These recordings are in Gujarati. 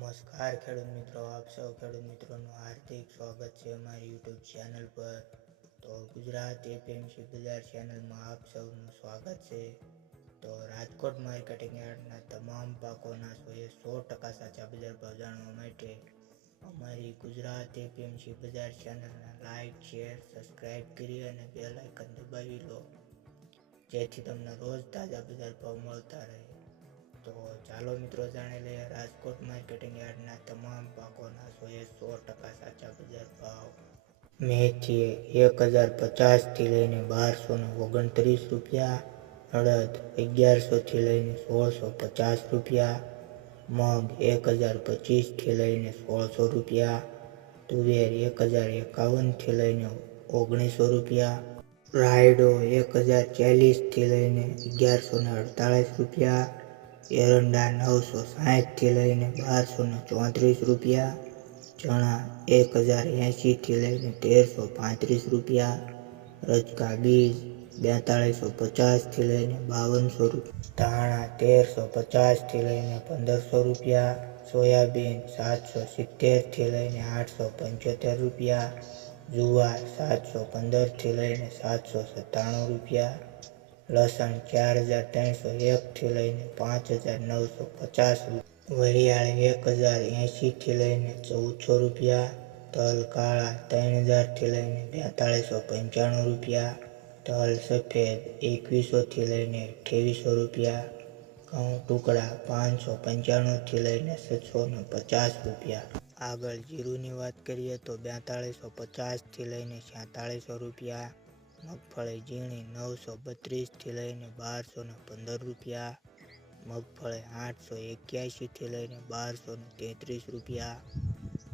નમસ્કાર ખેડૂત મિત્રો, આપ સૌ ખેડૂત મિત્રોનું હાર્દિક સ્વાગત છે અમારી યુટ્યુબ ચેનલ પર. તો ગુજરાત એપીએમસી બજાર ચેનલમાં આપ સૌનું સ્વાગત છે. તો રાજકોટ માર્કેટિંગ યાર્ડના તમામ પાકોના 100% સાચા બજાર ભાવ જાણવા માટે અમારી ગુજરાત એપીએમસી બજાર ચેનલને લાઇક, શેર, સબસ્ક્રાઇબ કરી અને બેલ આઇકન દબાવી લો, જેથી તમને રોજ તાજા બજાર ભાવ મળતા રહે. તો ચાલો મિત્રો જાણી લઈએ રાજકોટ માર્કેટિંગ યાર્ડના તમામ પાકોના 100% સાચા બજાર ભાવ. મેથી 1050 લઈને 1229 રૂપિયા, અડદ 1100 લઈને 1650 રૂપિયા, મગ 1025 લઈને 1600 રૂપિયા, તુવેર 1051 લઈને 1900 રૂપિયા, રાયડો 1040 લઈને 1148 રૂપિયા, એરંડા 960 લઈને 1234 રૂપિયા, ચણા 1080 લઈને 1335 રૂપિયા, રજકા બીજ 4250 લઈને 5200 રૂપિયા, ધાણા 1350 લઈને 1500 રૂપિયા, સોયાબીન 770 લઈને 875 રૂપિયા, જુવાર 715 લઈને 797 રૂપિયા, લસણ 4301 લઈને 5950 રૂપિયા, વરિયાળી 1080 લઈને 1400 રૂપિયા, તલ કાળા 3000 લઈને 4295 રૂપિયા, તલ સફેદ 2100 લઈને 2800 રૂપિયા, ઘઉં ટુકડા 595 લઈને 650 રૂપિયા. આગળ જીરુંની વાત કરીએ તો 4250 લઈને 4700 રૂપિયા, મગફળી ઝીણી 932 લઈને 1215 રૂપિયા, મગફળી 881 લઈને 1233 રૂપિયા,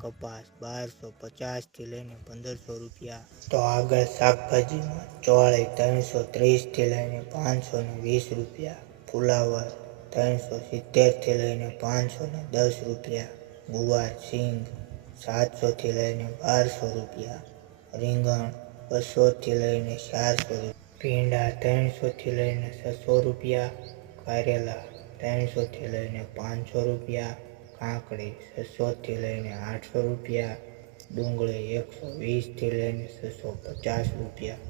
કપાસ 1250 લઈને 1500 રૂપિયા. તો આગળ શાકભાજીમાં ચોળી 330 લઈને 520 રૂપિયા, ફુલાવર 370 લઈને 510 રૂપિયા, ગુવાર સિંગ 700 લઈને 1200 રૂપિયા, રીંગણ 200 લઈને 400 રૂપિયા, ભીંડા 300 લઈને 600 રૂપિયા, કારેલા 300 લઈને 500 રૂપિયા, કાકડી 600 લઈને 800 રૂપિયા, ડુંગળી 120 લઈને 650 રૂપિયા.